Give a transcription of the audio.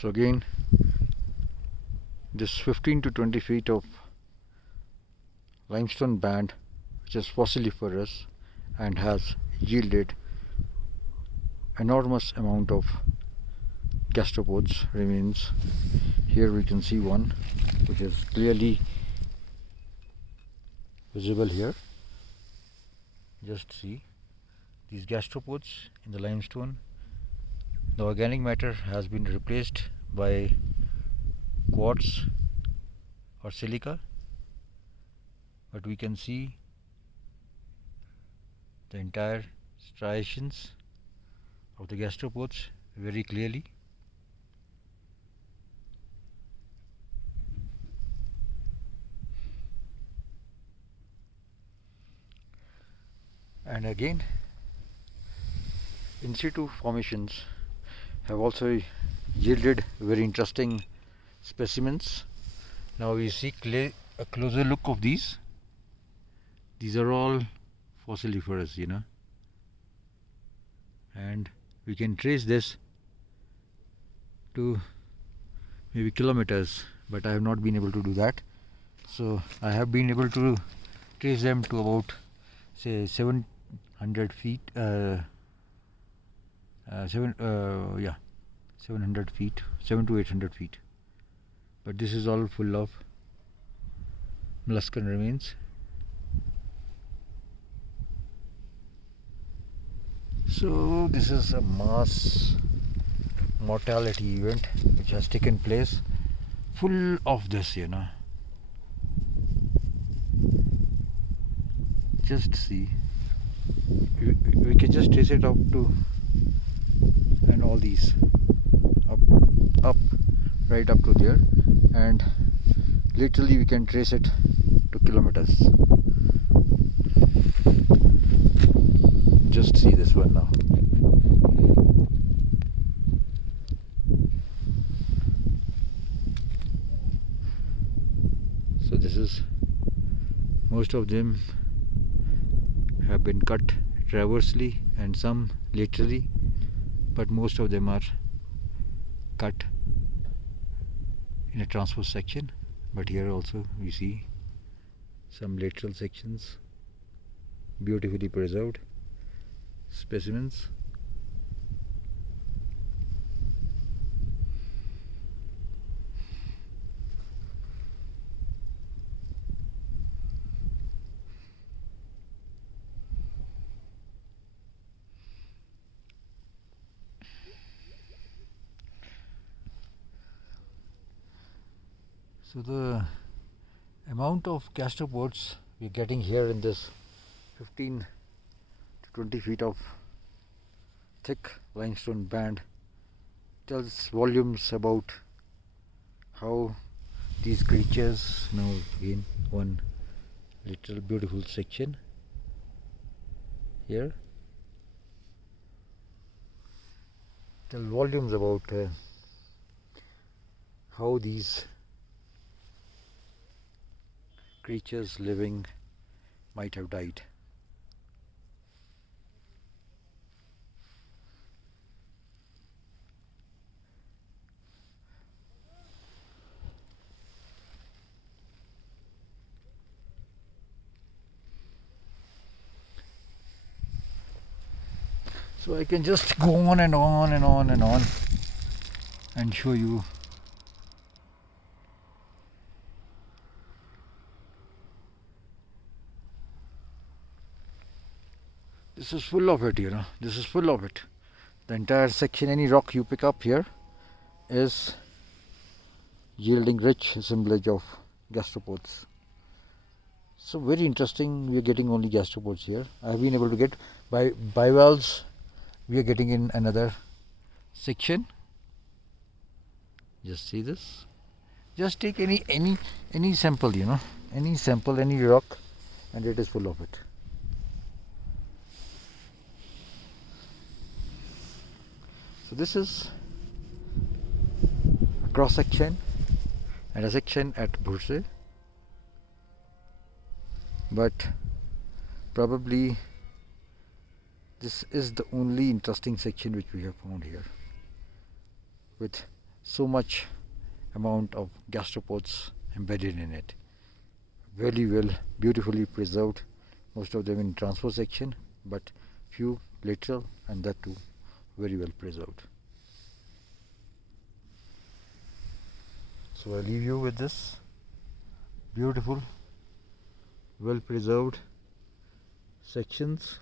So again, this 15 to 20 feet of limestone band, which is fossiliferous and has yielded enormous amount of gastropods remains. Here we can see one which is clearly visible here. Just see these gastropods in the limestone. The organic matter has been replaced by quartz or silica, but we can see the entire striations of the gastropods very clearly. And again, in situ formations have also yielded very interesting specimens. Now we see a closer look of these. These are all fossiliferous, and we can trace this to maybe kilometers, but I have not been able to do that. So I have been able to trace them to about, say, 700 feet. 700 feet, 7 to 800 feet. But this is all full of molluscan remains. So this is a mass mortality event which has taken place, full of this, Just see. We can just trace it up to, and all these up right up to there, and literally we can trace it to kilometers. Just see this one now. So this is, most of them have been cut transversely and some laterally, but most of them are cut in a transverse section. But here also we see some lateral sections, beautifully preserved specimens. So the amount of gastropods we're getting here in this 15 to 20 feet of thick limestone band tells volumes about how these creatures, now again one little beautiful section here, tell volumes about how these creatures living might have died. So I can just go on and on and on and on and show you. This is full of it, This is full of it. The entire section, any rock you pick up here is yielding rich assemblage of gastropods. So very interesting. We are getting only gastropods here. I have been able to get bivalves. We are getting in another section. Just see this. Just take any sample, any sample, any rock, and it is full of it. So this is a cross section and a section at Burse, but probably this is the only interesting section which we have found here, with so much amount of gastropods embedded in it. Very well, beautifully preserved, most of them in transfer section, but few lateral, and that too very well preserved. So I leave you with this beautiful, well preserved sections